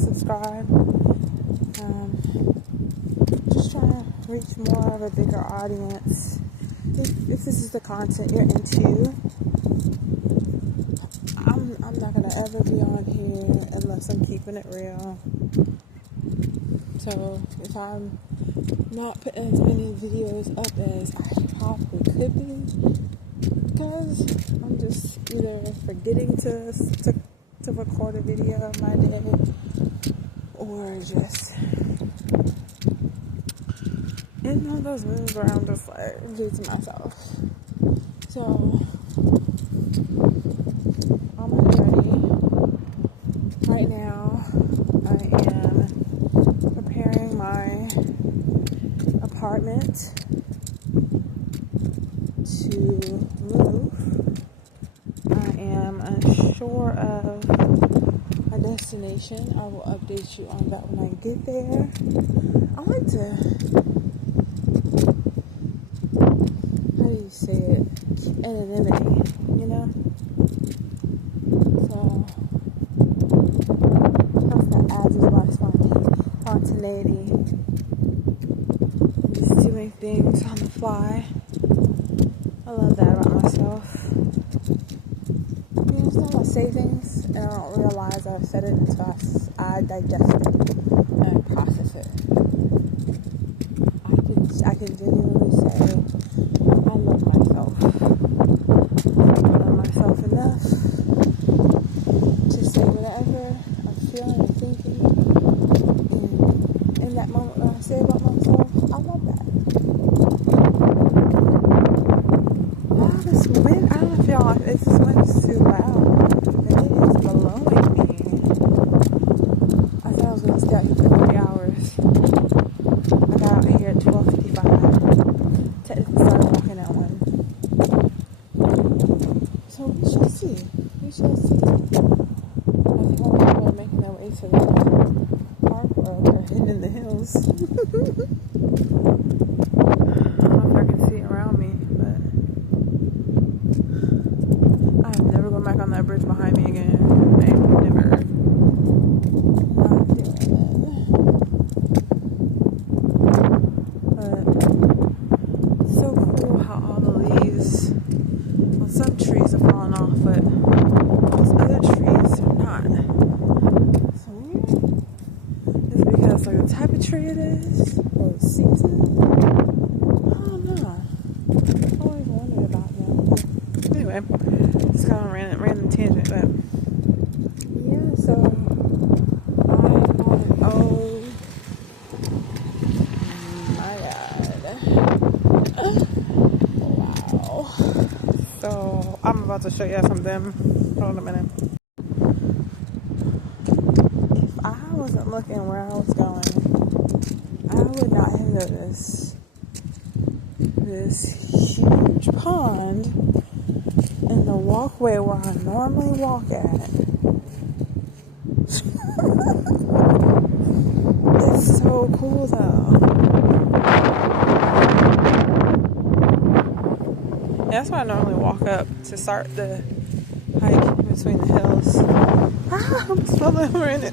Subscribe. Just trying to reach more of a bigger audience. If this is the content you're into, I'm not gonna ever be on here unless I'm keeping it real. So if I'm not putting as many videos up as I probably could be, because I'm just either forgetting to record a video of my day, or just in one of those rooms where I'm just like glued to myself. So on my journey right now, I am preparing my apartment to move. I am unsure of my destination. I will update you on that when I get there. I like to, how do you say it, anonymity, you know? So that adds to my spontaneity. I'm just doing things on the fly. I love that about myself. It's not about savings, and I don't realize I've said it until I digest it and process it. I can genuinely say I love myself. I love myself enough to say whatever I'm feeling and thinking. And in that moment when I say about myself, I love that. Wow, this wind, I don't feel like this wind's too loud. And it is blowing me. I said I was going to stay out here for 3 hours. I got out here at 12:55. Technically started walking at 1. So we shall see. We shall see. I think more people are making their way to the park or they're hidden in the hills. I don't know if I can see it around me, but I'm never going back on that bridge behind me again. Maybe never. Not doing it. But it's so cool how all the leaves, well, some trees are falling off, but those other trees are not. So weird. Is it because like the type of tree it is, or the season? I don't know. I always wondered about them. Anyway, just got on a random tangent, but yeah. So oh my god. Wow. So I'm about to show you something. Hold on a minute. If I wasn't looking where I was going, I would not have noticed this huge pond in the walkway where I normally walk at. It's so cool though. That's why I normally walk up to start the hike between the hills. I'm swimming over in it.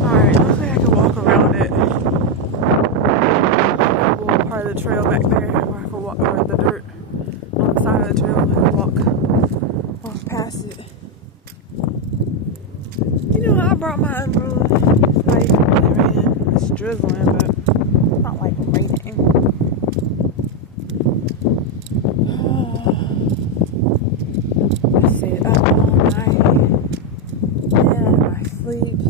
Alright, luckily I can walk around it. A little part of the trail back there, or I can walk over the dirt on the side of the trail. I can walk past it. You know, I brought my umbrella. Not even really raining. It's drizzling, but it's not like raining. I stayed up all night. And in my sleep.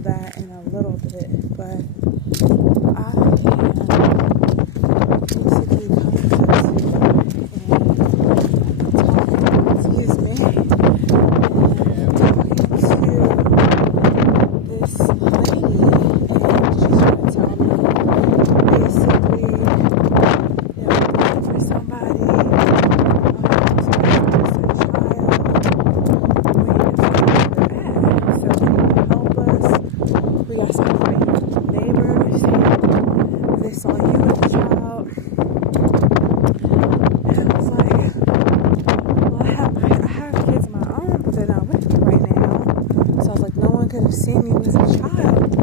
That in a little bit, but I saw you as a child. And I was like, well, I have kids of my own, but they're not with me right now. So I was like, no one could have seen me as a child.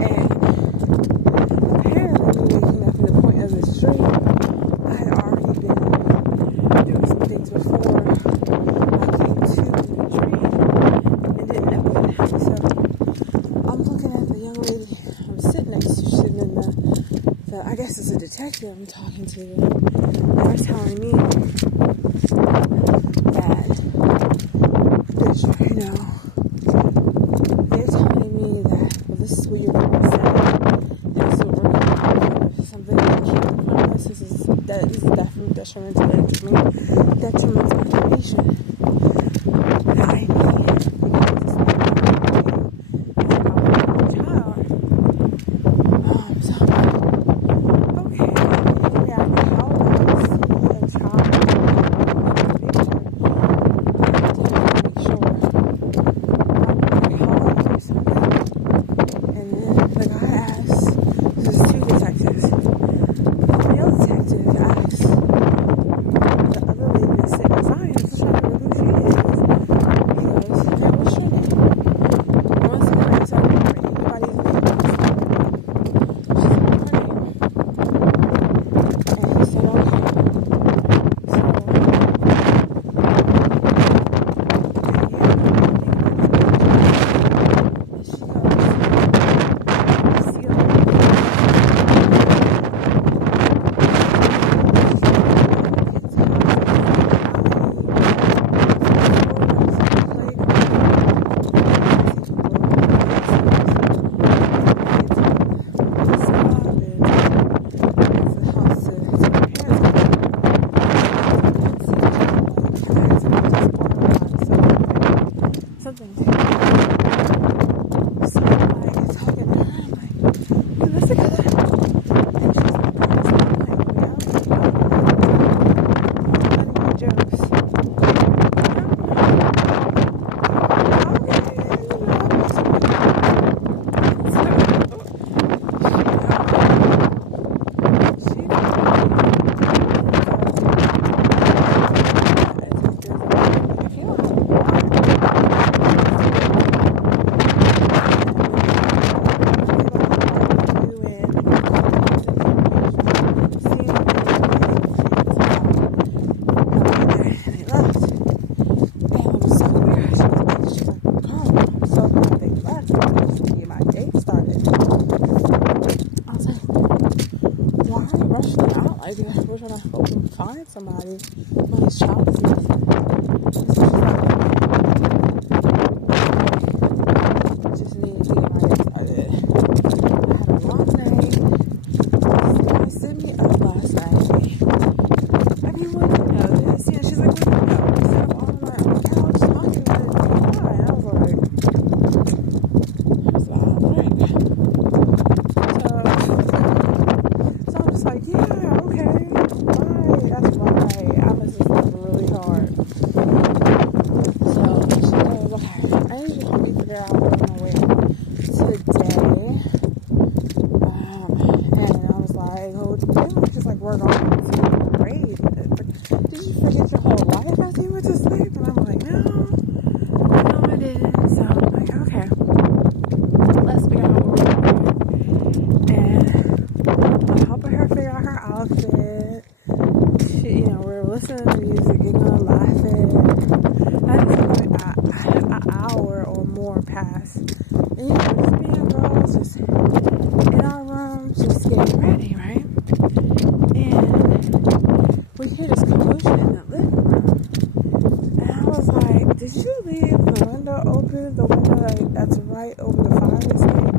And apparently, when we came up to the point of the street, I had already been doing some things before I came to the tree and didn't know it. So I'm looking at the young lady I'm sitting next to, sitting in the I guess it's a detective I'm talking to. They're telling me that this, they're telling me that, well, this is what you're going to say. And so we're going to have something that you can promise. This is definitely detrimental information. That I need because it's not a child. So okay, yeah, how do I see a child in the picture? I have to make sure I'm home or something. And then the guy asks, there's two detectives. The male detective asks the other lady that's sitting beside him, to try to know who she is. He goes, "Girl, what's your name?" Once again, I said, anybody's name. Something. So I'm like talking to her, I'm like, you live together? And she's like, yes. I'm like, yeah, jokes. We're trying to hope and find somebody when his child is missing. Just needed to get my day started. I had a long night. This guy stood me up last night. Everyone didn't know this. Yeah, she's like, where did you go? I said, I'm on my couch talking to her. And I was like, I don't drink. So I'm just like, yeah, okay. That's why I was just really hard. So she goes, okay, I need you to help me figure out what I'm gonna wear today. And I was like, oh, didn't just like work on to braid? Did you forget your whole life after you went to sleep? And I'm like, no, I didn't. So I'm like, okay, let's figure out what we're doing. And I'm helping her figure out her outfit. We're listening to music, laughing. I just like an hour or more pass. And just being girls, just in our room, just getting ready, right? And we hear this commotion in the living room. And I was like, did you leave the window open? The window that's right over the fire escape?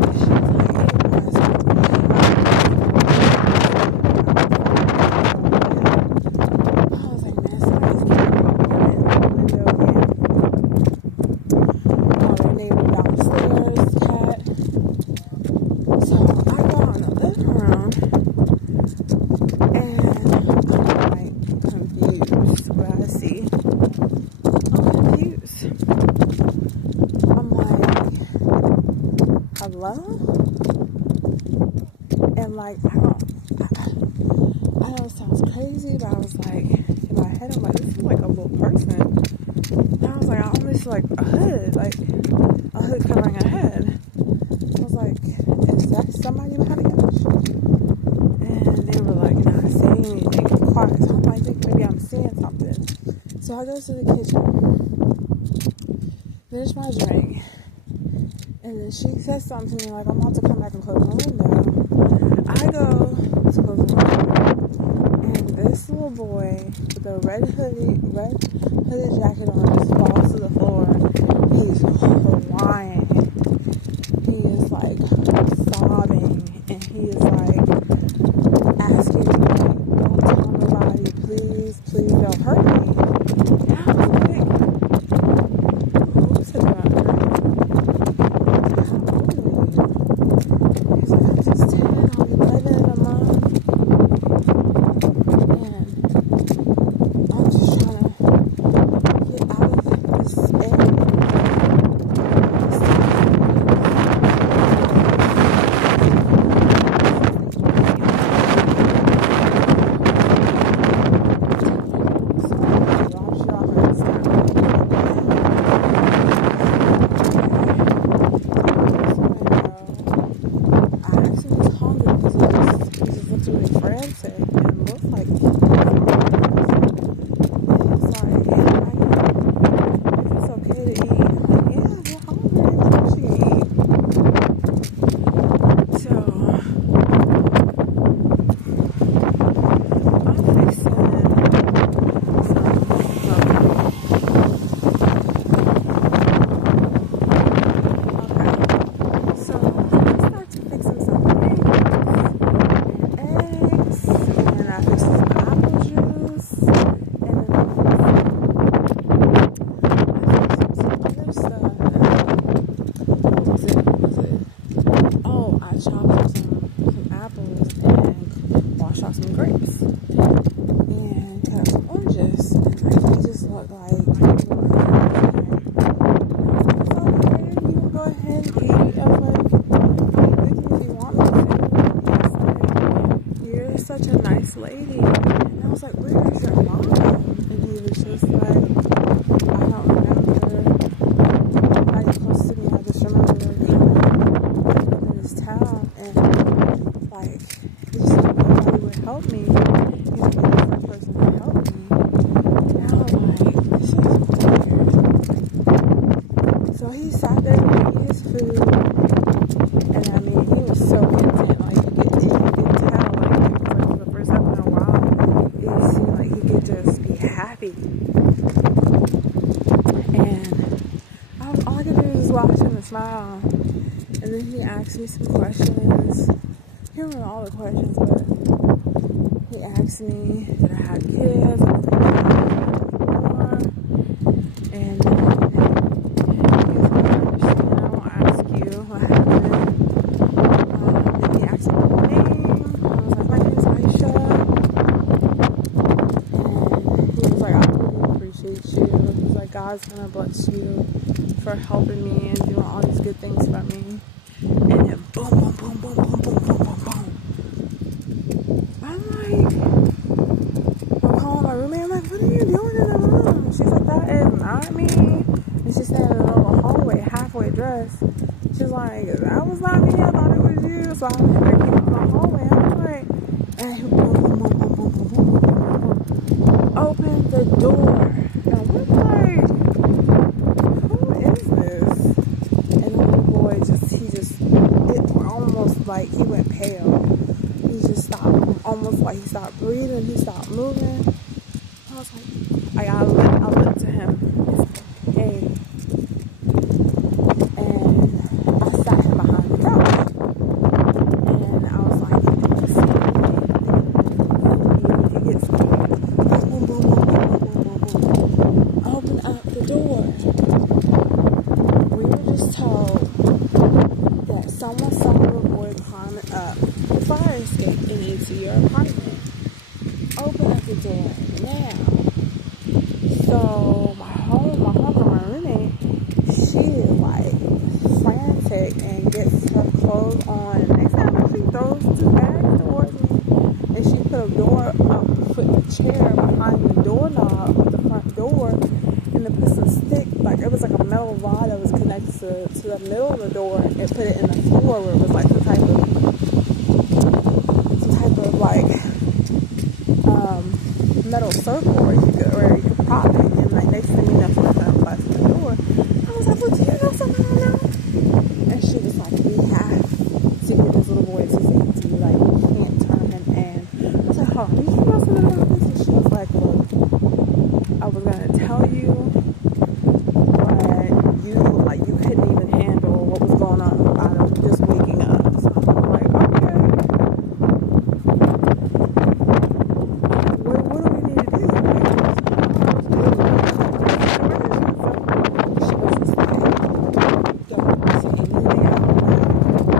And she was like, hey, hello? And like, I know it sounds crazy, but I was like, in my head, I'm like, this is like a little person. And I was like, I almost see like a hood covering a head. I was like, is that somebody behind the couch? And they were like not saying anything, quiet. So I'm like, maybe I'm seeing something. So I go to the kitchen, finish my drink, and then she says something to me like, I'm about to come back and close my window. I go to close the window, and this little boy with a red hooded jacket on just falls to the floor. He's crying. He is like sobbing, and he is like asking me, like, don't tell nobody, please, don't hurt me. And I was like, who's it about hurt me? How old are you? He's like, I'm just 10, I'll be 11 in a month. And I'm just trying to get out of this area. Such a nice lady. And I was like, where is your mom? And he was just like, I don't remember. I was close to me. I just remember coming in this town, and like, he just didn't know how he would help me. He was the first person to help me. And I was like, this is weird. So he sat there and ate his food. And I mean, he was so content. Like, you could tell, like, the first time in a while, it seemed like he could just be happy. And all I could do was just watch him and smile. And then he asked me some questions. He didn't remember all the questions, but he asked me that I had kids, and he was like, I understand, I won't ask you what happened. Then he asked me my name. I was like, my name is Aisha. And he was like, I really appreciate you. He's like, God's gonna bless you for helping me and doing all these good things for me. And then boom, boom, boom, boom, boom, boom, boom, boom, boom. I'm like, I'm calling my roommate. I'm like, what are you doing in the room? She's like, that is not me. And she's standing in the middle of the hallway, halfway dressed. She's like, that was not me. I thought it was you. So I came out the hallway. I was like, and boom, boom, boom, boom, boom, boom, boom, boom, boom. Opened the door. And we're like, who is this? And the little boy it almost like he went pale. He just stopped, almost like he stopped breathing. He stopped moving. I was like, I looked to him. It's hey. And I sat him behind the couch. And I was like, he gets scared. Boom, boom, boom, boom, boom, boom, boom, boom. Open up the door. We were just told that someone saw a little boy climbing up the fire escape and into your apartment. Open up the door now. So my roommate, she is like frantic and gets her clothes on. Next time she throws bags towards me, and she put put a chair behind the doorknob of the front door, and then put some stick, like it was like a metal rod that was connected to the middle of the door, and put it in the floor where it was like some type of like metal circle where you could prop it, and like next thing you know, someone found glass in the door. I was like, well, do you know something I know? And she was like, we have to get this little boy to safety, like we can't turn him in. I was like, oh, do you know something about this? And she was like, look, I was gonna tell you, but you couldn't even handle what was going on out of just waking up. So I'm like, okay. What do we need to do? She was just like, don't say anything out loud.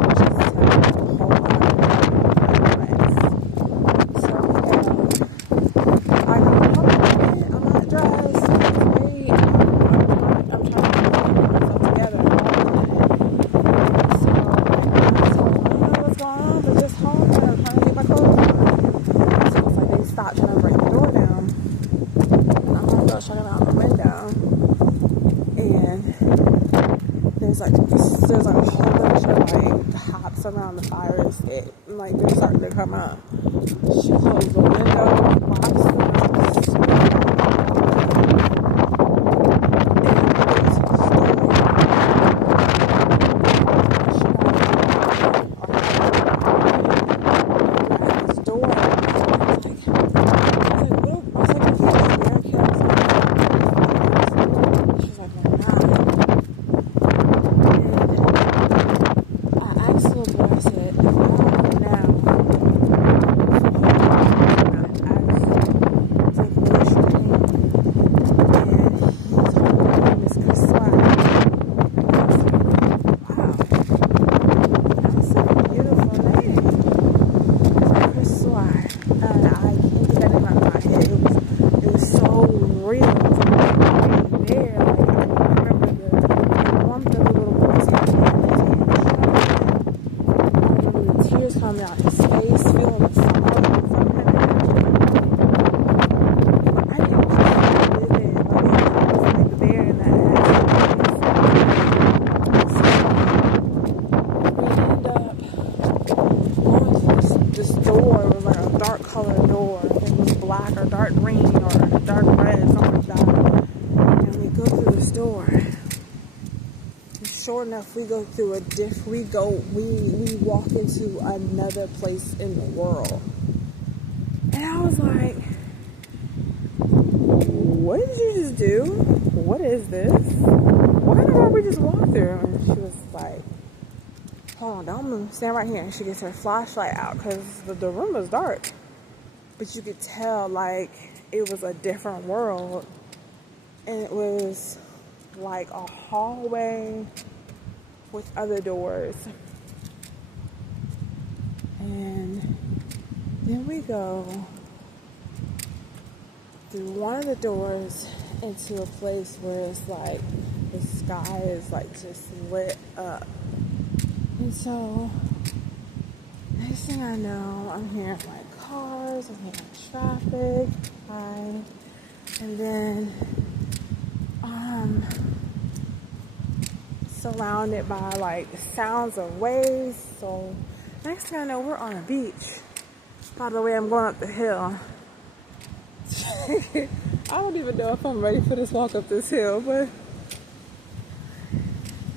Just tell me to hold on and relax. So I got home, I'm not dressed, it's late, I'm trying to get myself together and all that. So I don't know what's going on, but just home and I'm trying to get my clothes on. So it's like they stopped trying to break the door down. And I'm gonna go checking out the window. And there's like a whole bunch of like hops around the fire escape. And like they're starting to come up. She closed the window, coming out his face, feeling the sorrow from him. I didn't just live it. Like, it was like there in that so we end up going to this door. It was like a dark colored door. It was black or dark green or dark red, something like that. And we go through this door. Sure enough, we go through we walk into another place in the world. And I was like, what did you just do? What is this? What kind of world we just walked through? And she was like, hold on, don't move, stand right here. And she gets her flashlight out because the room was dark. But you could tell like it was a different world. And it was like a hallway with other doors. And then we go through one of the doors into a place where it's like the sky is like just lit up. And so next thing I know, I'm hearing like cars, I'm hearing traffic, and then surrounded by like sounds of waves. So next thing I know, we're on a beach. By the way, I'm going up the hill. I don't even know if I'm ready for this walk up this hill, but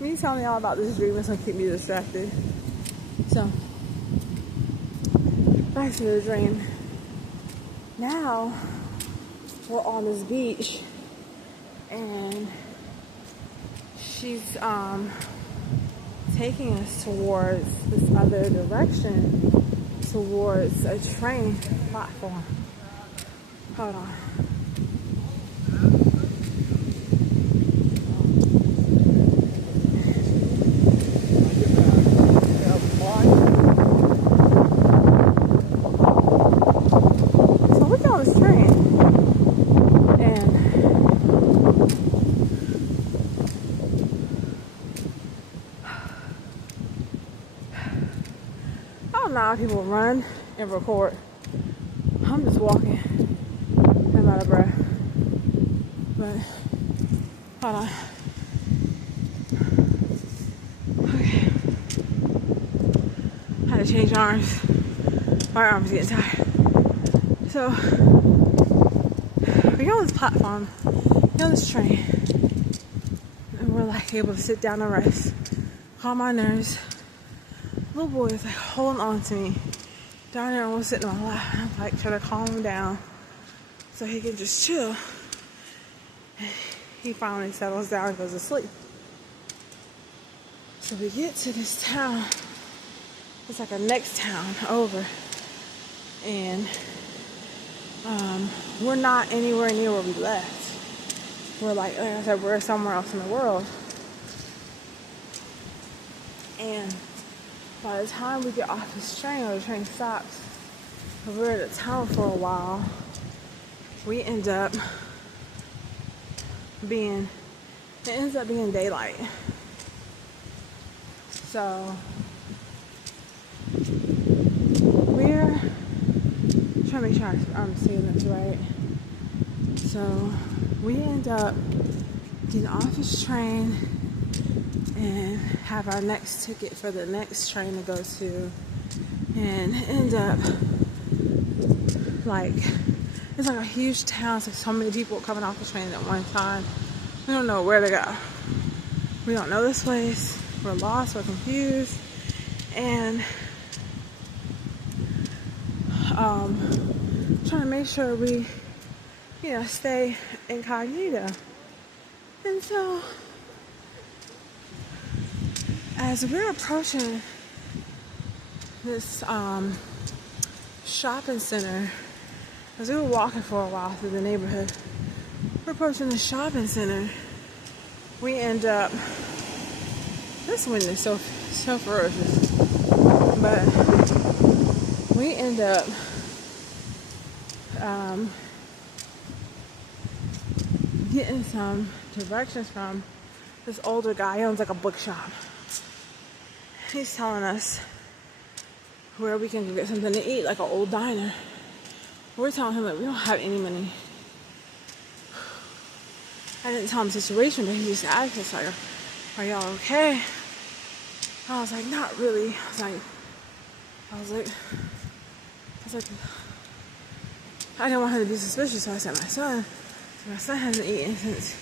me telling y'all about this dream is gonna keep me distracted. So back to the dream. Now we're on this beach and she's taking us towards this other direction, towards a train platform. Hold on. So we got on this train, and I don't know how people run and record. I'm just walking. I'm out of breath. But, hold on. Okay. I had to change arms. My arms getting tired. So, we go on this platform, get on this train, and we're like able to sit down and rest. Calm my nerves. Little boy is like holding on to me. Down there, almost sitting on my lap. I'm like trying to calm him down so he can just chill. He finally settles down and goes to sleep. So we get to this town. It's like a next town over. And we're not anywhere near where we left. We're like I said, we're somewhere else in the world. And by the time we get off this train or the train stops, we're in the town for a while, it ends up being daylight. So we're trying to make sure I'm saying this right. So we end up getting off this train and have our next ticket for the next train to go to, and end up like it's like a huge town. It's like so many people coming off the train at one time. We don't know where to go. We don't know this place. We're lost. We're confused, and trying to make sure we, stay incognito. And so, as we're approaching this shopping center, as we were walking for a while through the neighborhood, we're approaching the shopping center. We end up, this wind is so ferocious, but we end up getting some directions from this older guy. He owns like a bookshop. He's telling us where we can get something to eat, like an old diner. We're telling him that we don't have any money. I didn't tell him the situation, but he just asked us, like, are y'all okay? I was like, not really. I was like, I didn't want him to be suspicious, so I said, my son hasn't eaten since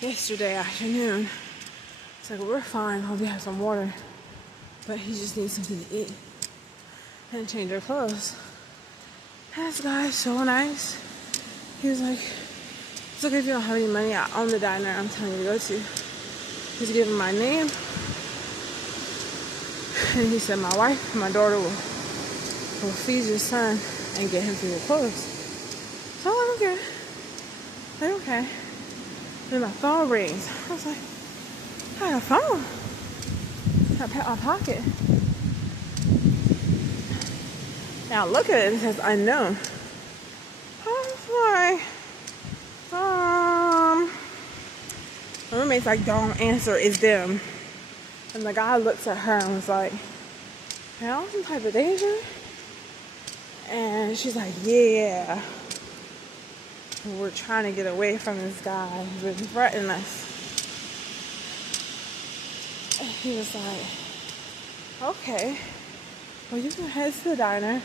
yesterday afternoon. It's like, we're fine. We have some water, but he just needs something to eat and change our clothes. And this guy is so nice. He was like, it's okay if you don't have any money. I own the diner I'm telling you to go to. He's giving my name. And he said, my wife and my daughter will feed your son and get him through the clothes. So I'm like, okay. Like, okay. Then my phone rings. I was like, I had a phone. I pat my pocket. Now look at it. It says unknown. I was like, my roommate's like, don't answer, it's them. And the guy looks at her and was like, y'all some type of danger? And she's like, yeah. We're trying to get away from this guy who's been threatening us. And he was like, okay, well, you can head to the diner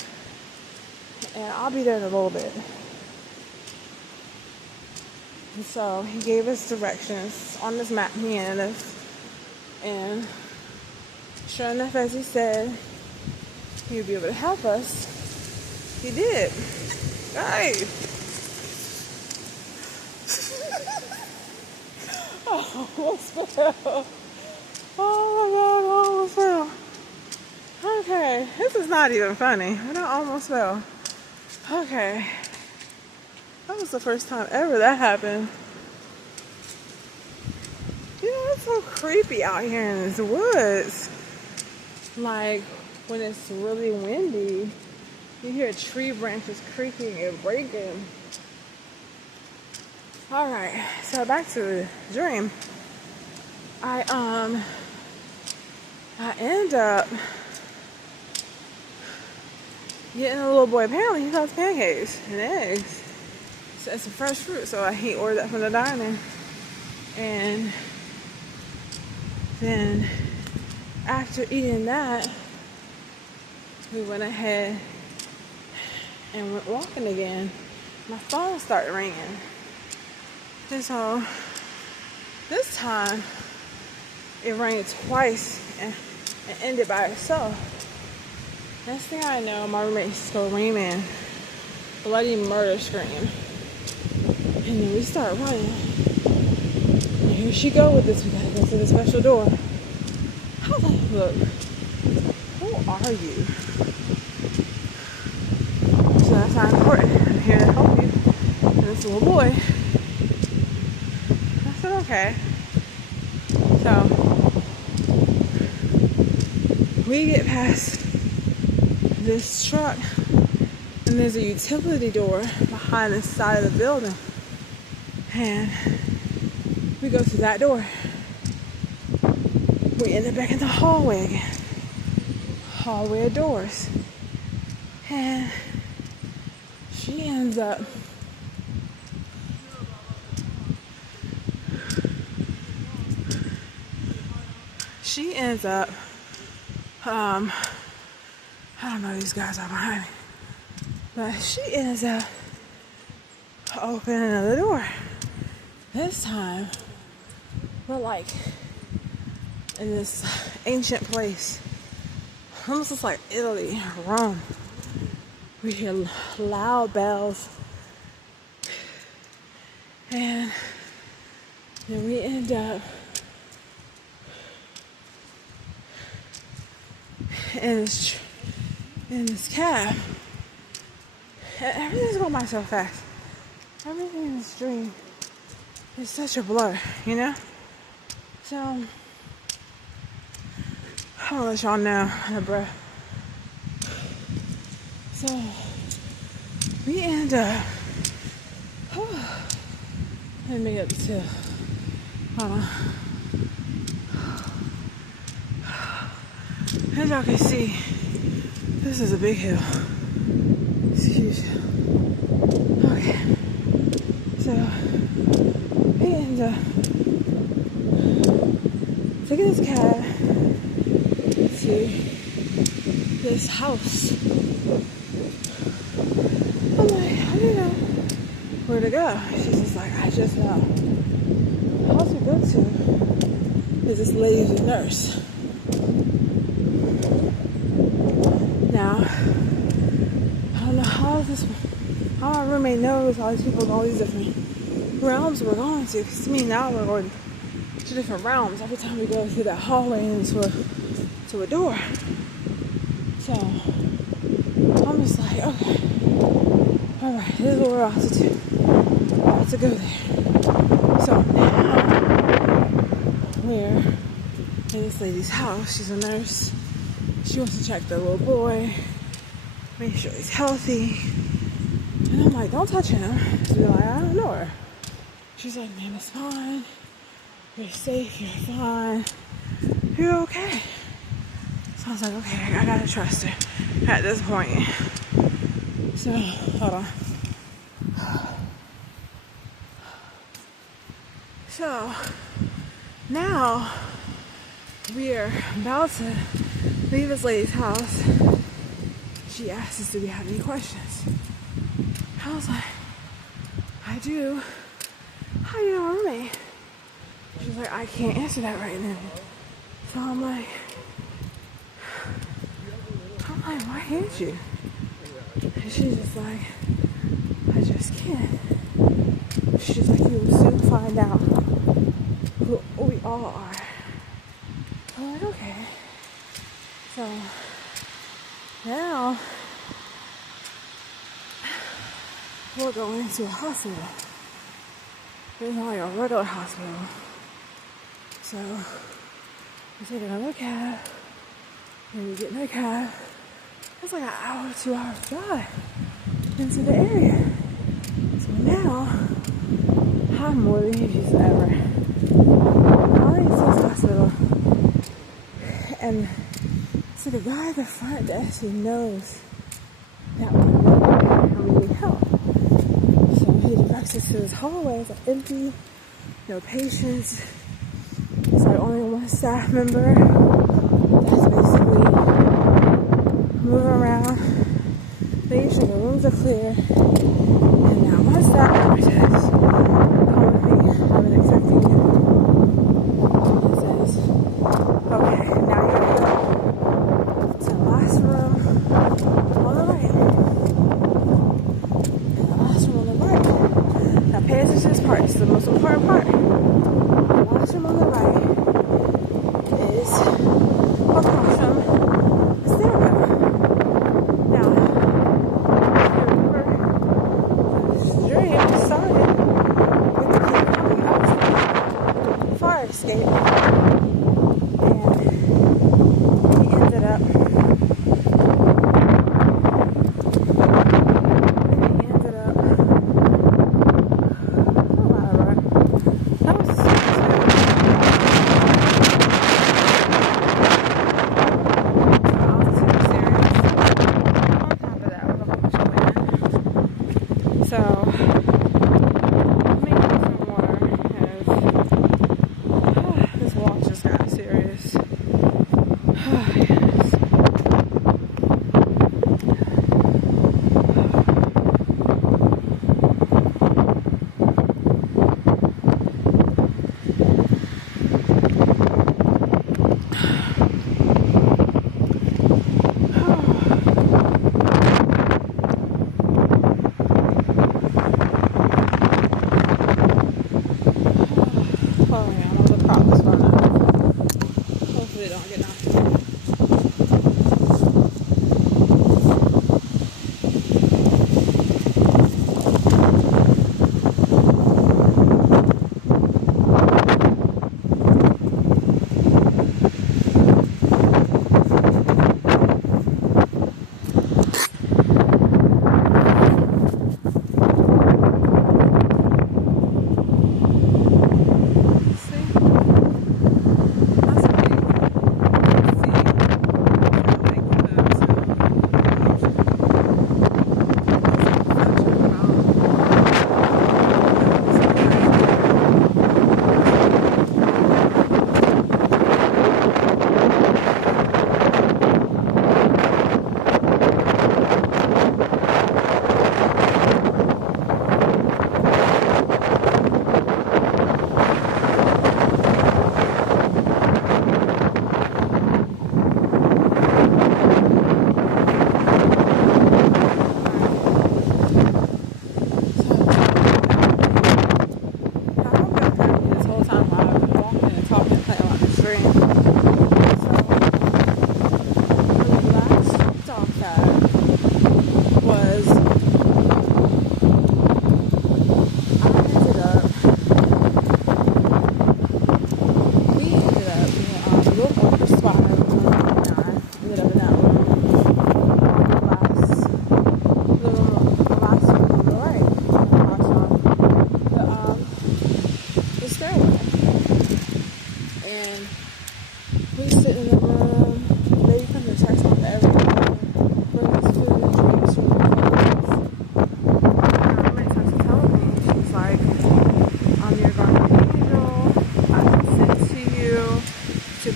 and I'll be there in a little bit. And so he gave us directions on this map he handed us. And sure enough, as he said, he would be able to help us. He did. Right. Oh, almost fell. Oh my God, I almost fell. Okay, this is not even funny, but I almost fell. Okay. That was the first time ever that happened. You know, it's so creepy out here in these woods. Like, when it's really windy, you hear tree branches creaking and breaking. Alright, so back to the dream. I end up getting a little boy, apparently he loves pancakes and eggs. So it's some fresh fruit, so he ordered that from the diner. And then after eating that, we went ahead and went walking again. My phone started ringing. And so this time it rang twice and ended by itself. Next thing I know, my roommate screaming, bloody murder scream. And then we start running. And here she go with this. We gotta go to the special door. How the look? Who are you? So that's not important. I'm here to help you. And this little boy. I said, okay. So we get past this truck and there's a utility door behind the side of the building. And we go through that door. We end up back in the hallway again. Hallway of doors. And she ends up I don't know, these guys are behind me, but she ends up opening another door. This time we're like in this ancient place, almost looks like Italy, Rome. We hear loud bells, and then we end up in this cab. And everything's going by so fast. Everything in this dream is such a blur, you know? So I'll let y'all know in a breath. So we end up let me get the hill. Hold on. As y'all can see, this is a big hill. It's a huge hill. Okay. So we end up taking this cab to this house. I'm like, I don't know where to go. She's just like, I just know. The house we go to is this lady's a nurse. Now, I don't know how my roommate knows all these people in all these different realms we're going to. Because to me now we're going to different realms every time we go through that hallway into a door. So I'm just like, okay, all right, this is what we're about to do. We're about to go there. So now we're in this lady's house. She's a nurse. She wants to check the little boy, make sure he's healthy. And I'm like, don't touch him. She's like, I don't know her. She's like, man, it's fine. You're safe, you're fine. You're okay. So I was like, okay, I gotta trust her at this point. So, hold on. So, now we're about to leave this lady's house. She asked us, do we have any questions? I was like, I do. How do you know my roommate? She's like, I can't answer that right now. So I'm like, why can't you? And she's just like, I just can't. She's like, you will soon find out who we all are. I'm like, okay. So now we're going to a hospital. It's not like a regular hospital. So we take another cab, and we get in a cab. It's like an hour, 2 hours drive into the area. So now I'm more than confused than ever. I'm into this hospital, and so the guy at the front desk, he knows that we need help. So he directs us to this hallway. It's like empty, no patients. It's like only one staff member that's basically moving around, making sure the rooms are clear. And now my staff member says, come with me, I've been accepting you. It says, okay, now you're going to the last room on the right. And the last room on the right. Now pay attention to this part, it's the most important part. The last room on the right is across from the stairwell. Now, the dream started with the kid coming up to the fire escape, and he ended up so, maybe some water, because this walk just got serious. Yes. Hopefully they don't get knocked.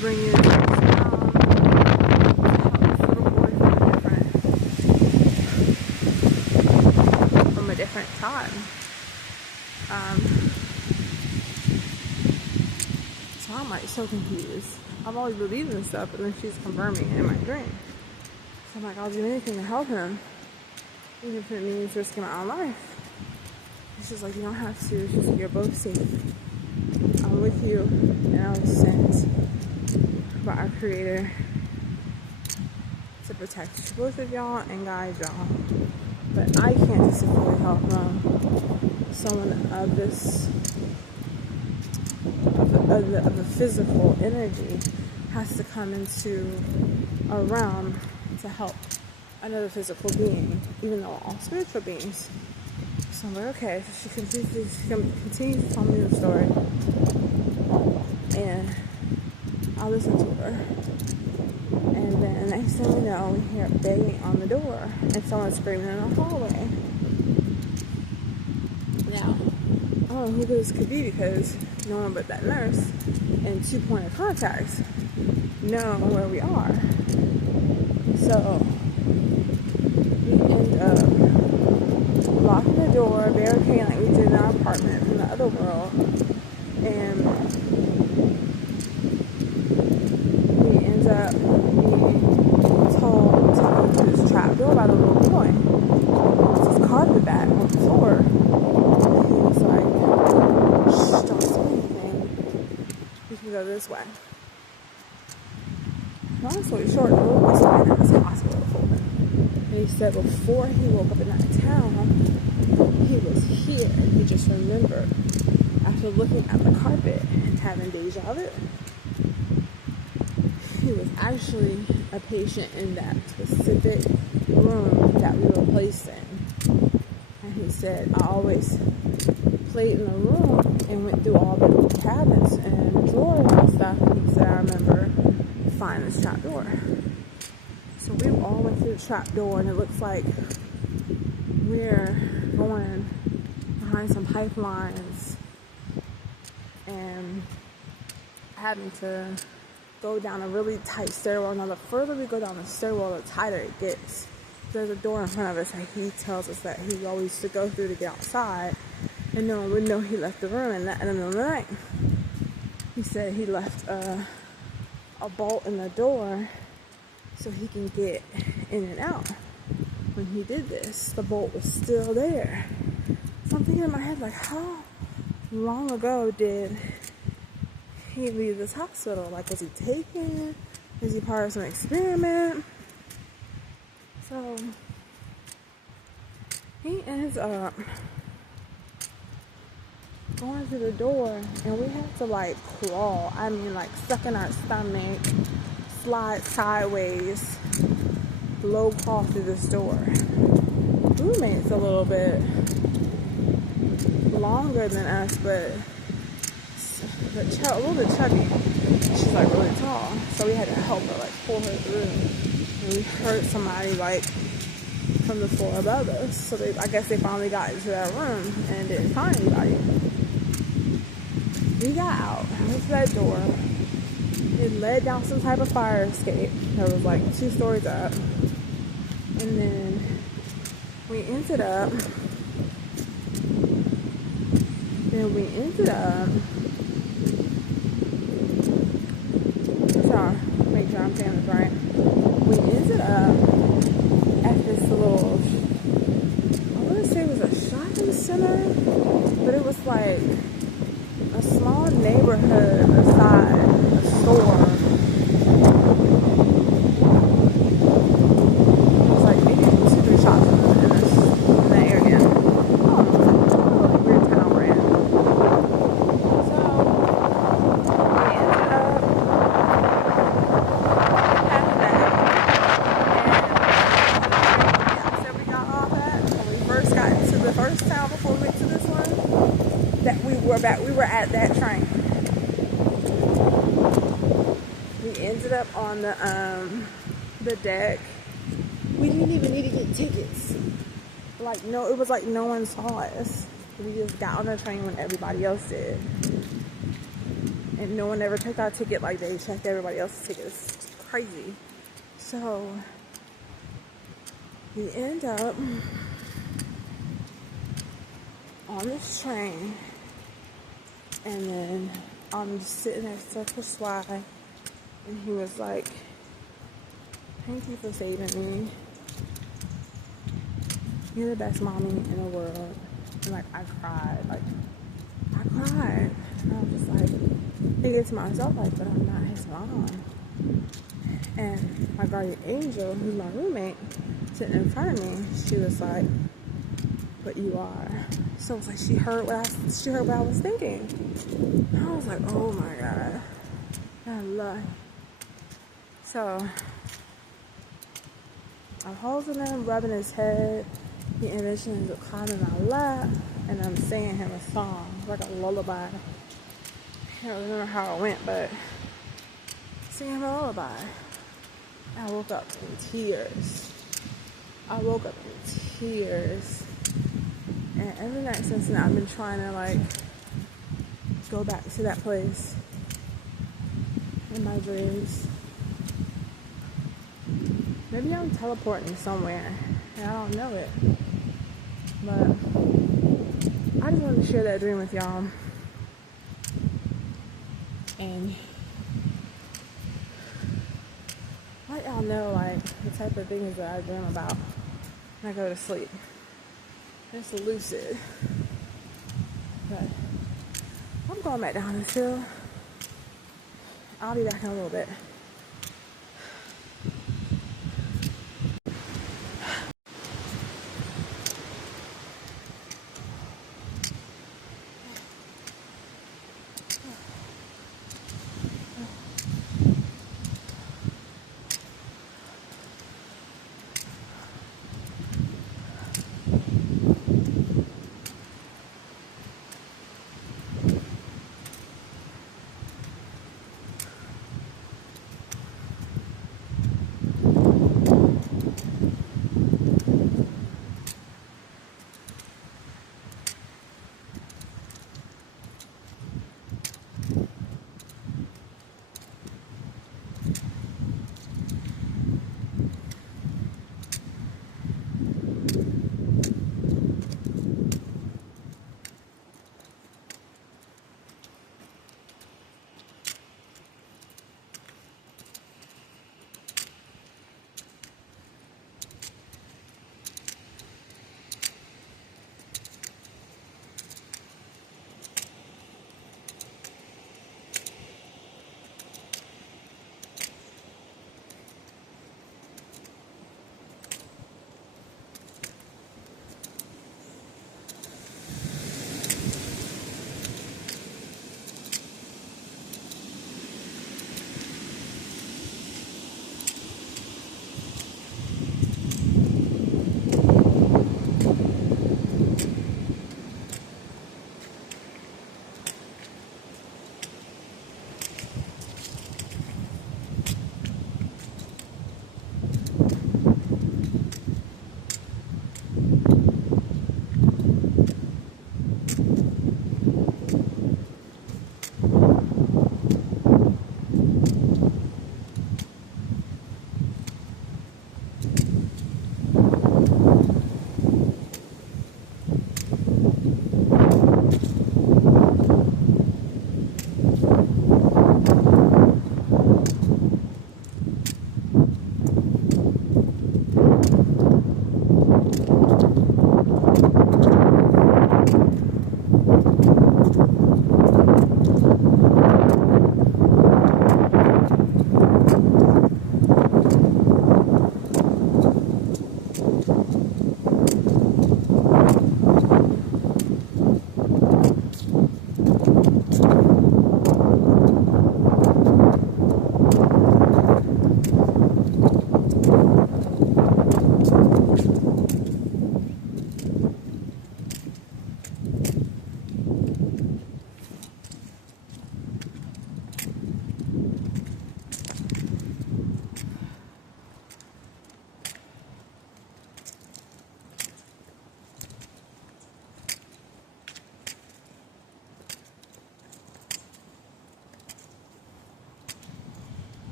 Bring you to help this little boy from a different time. So I'm like so confused. I've always believed in stuff, but then she's confirming it in my dream. So I'm like, I'll do anything to help him, even if it means risking my own life. And she's like, you don't have to. She's like, you're both safe. I'm with you, and I was sent by our Creator to protect both of y'all and guide y'all. But I can't just simply help someone of this, of the physical energy has to come into a realm to help another physical being, even though all spiritual beings. So I'm like, okay. So she continues to tell me the story, and I listen to her. And then next thing you know, we hear banging on the door and someone screaming in the hallway. Now, I don't know who this could be because no one but that nurse and 2 point of contacts know where we are. So we end up locking the door, barricading like we did in our apartment in the other world, and we end up being told to open this trap door by the little boy. It's his carpet bag on the floor. And he was like, shh, don't say anything. You can go this way. Long story short, the little boy was in this hospital for him. And he said before he woke up in that town, he was here and he just remembered after looking at the carpet and having deja vu. He was actually a patient in that specific room that we were placed in. And he said, I always played in the room and went through all the cabinets and drawers and stuff. And he said, I remember finding this trap door. So we all went through the trap door, and it looks like we're going behind some pipelines and having to go down a really tight stairwell. Now, the further we go down the stairwell, the tighter it gets. There's a door in front of us that he tells us that he always used to go through to get outside, and no one would know he left the room. And in the middle of the night, he said he left a bolt in the door so he can get in and out. When he did this, the bolt was still there. So I'm thinking in my head, like, how long ago did he leave this hospital? Like, was he taken? Is he part of some experiment? So he ends up going through the door, and we had to like crawl. I mean, like stuck in our stomach, slide sideways, low crawl through this door. Roommate's a little bit longer than us, but a little bit chubby. She's like really tall, so we had to help her like pull her through. And we heard somebody like from the floor above us, so I guess they finally got into that room and didn't find anybody. We got out, went to that door. It led down some type of fire escape that was like 2 stories up, and then we ended up. Sorry, make sure I'm saying this right. We ended up at this little, I want to say it was a shopping center, but it was like a small neighborhood aside a store. It was like maybe 2-3 shops in that area. I don't know, it was like a really weird town we're in. So we ended up after that, and the train that we got off at when we first got into the first town before we went to this one, that we were at that train. We ended up on the deck. We didn't even need to get tickets. Like, no, it was like no one saw us. We just got on the train when everybody else did. And no one ever checked our ticket like they checked everybody else's tickets. It's crazy. So we end up on this train, and then I'm just sitting next to Chris Sly, and he was like, thank you for saving me. You're the best mommy in the world. And like, I cried. And I was just like, thinking to myself, like, but I'm not his mom. And my guardian angel, who's my roommate, sitting in front of me, she was like, but you are. So it's like she heard what I was thinking. And I was like, oh my God. I love him. So I'm holding him, rubbing his head. He eventually ends up climbing my lap, and I'm singing him a song, like a lullaby. I can't remember how it went, but singing him a lullaby. I woke up in tears. I woke up in tears. And ever night since then, I've been trying to like go back to that place in my dreams. Maybe I'm teleporting somewhere and I don't know it. But I just wanted to share that dream with y'all. And let y'all know like the type of things that I dream about when I go to sleep. It's lucid. But I'm going back down this hill. I'll be back in a little bit.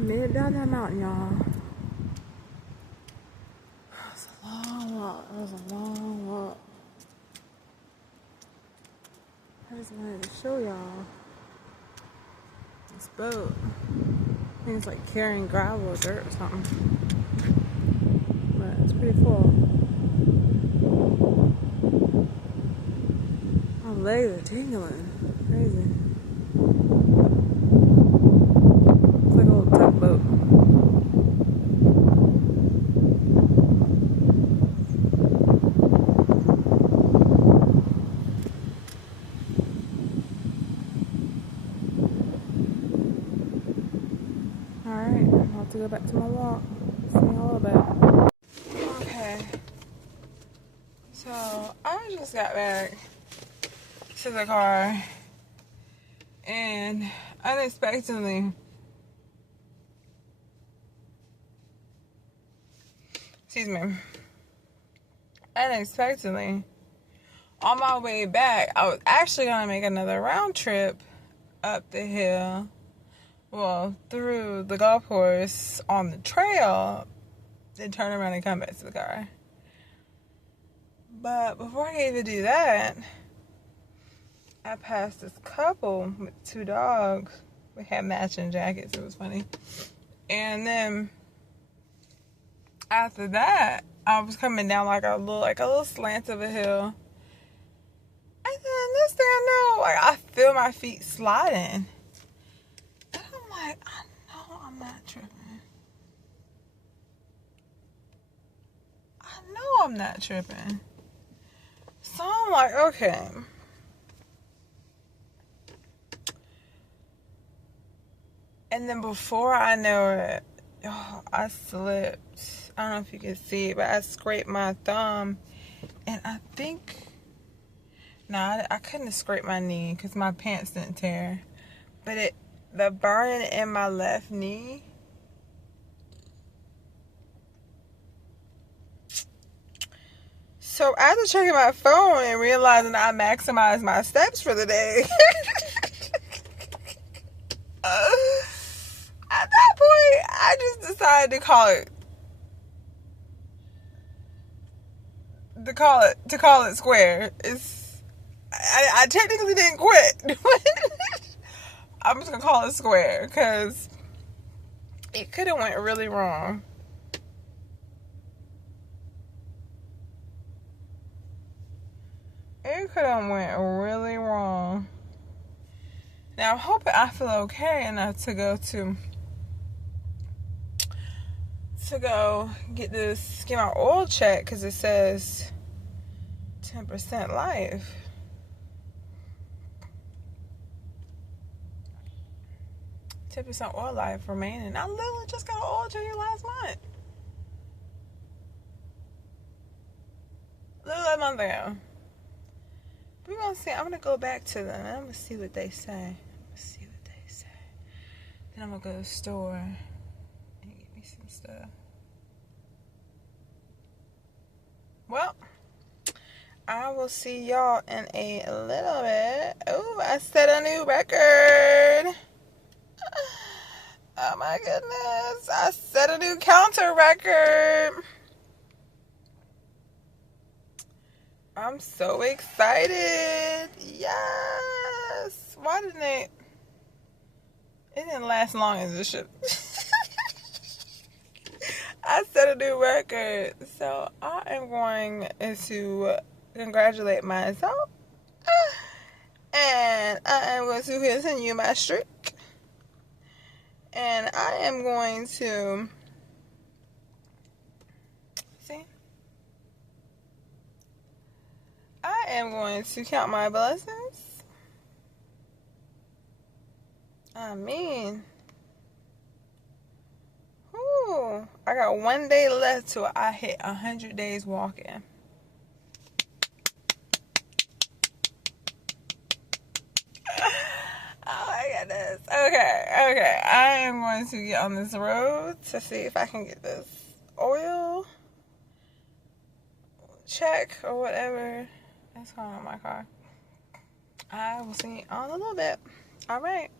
Made it down that mountain, y'all. It was a long walk. It was a long walk. I just wanted to show y'all this boat. I think it's like carrying gravel or dirt or something. But it's pretty full. My legs are tingling. Crazy. to go back to my walk. See y'all a little bit. Okay. So I just got back to the car and unexpectedly, on my way back, I was actually going to make another round trip up the hill, well, through the golf course on the trail, then turn around and come back to the car. But before I could even do that, I passed this couple with 2 dogs. We had matching jackets. It was funny. And then after that, I was coming down like a little slant of a hill. And then this thing I know, I feel my feet sliding. And I'm like, I know I'm not tripping. I know I'm not tripping. So I'm like, okay. And then before I know it, I slipped. I don't know if you can see it, but I scraped my thumb. And I think, I couldn't have scraped my knee because my pants didn't tear. But the burn in my left knee, so after checking my phone and realizing I maximized my steps for the day, at that point, I just decided to call it square. I technically didn't quit. I'm just gonna call it square because it could have went really wrong. It could have went really wrong. Now, I'm hoping I feel okay enough to go get my oil check because it says 10% life. %% oil life remaining. I literally just got an oil change last month. Literally a month ago. We're gonna see. I'm gonna go back to them. I'm gonna see what they say. Then I'm gonna go to the store and get me some stuff. Well, I will see y'all in a little bit. Oh, I set a new record. Oh my goodness. I set a new counter record. I'm so excited. Yes. Why didn't it didn't last long as it should. I set a new record. So I am going to congratulate myself. And I am going to continue my streak. And I am going to count my blessings. I mean, I got 1 day left till I hit 100 days walking. Oh my goodness. Okay. I am going to get on this road to see if I can get this oil check or whatever that's going on my car. I will see you in a little bit. All right.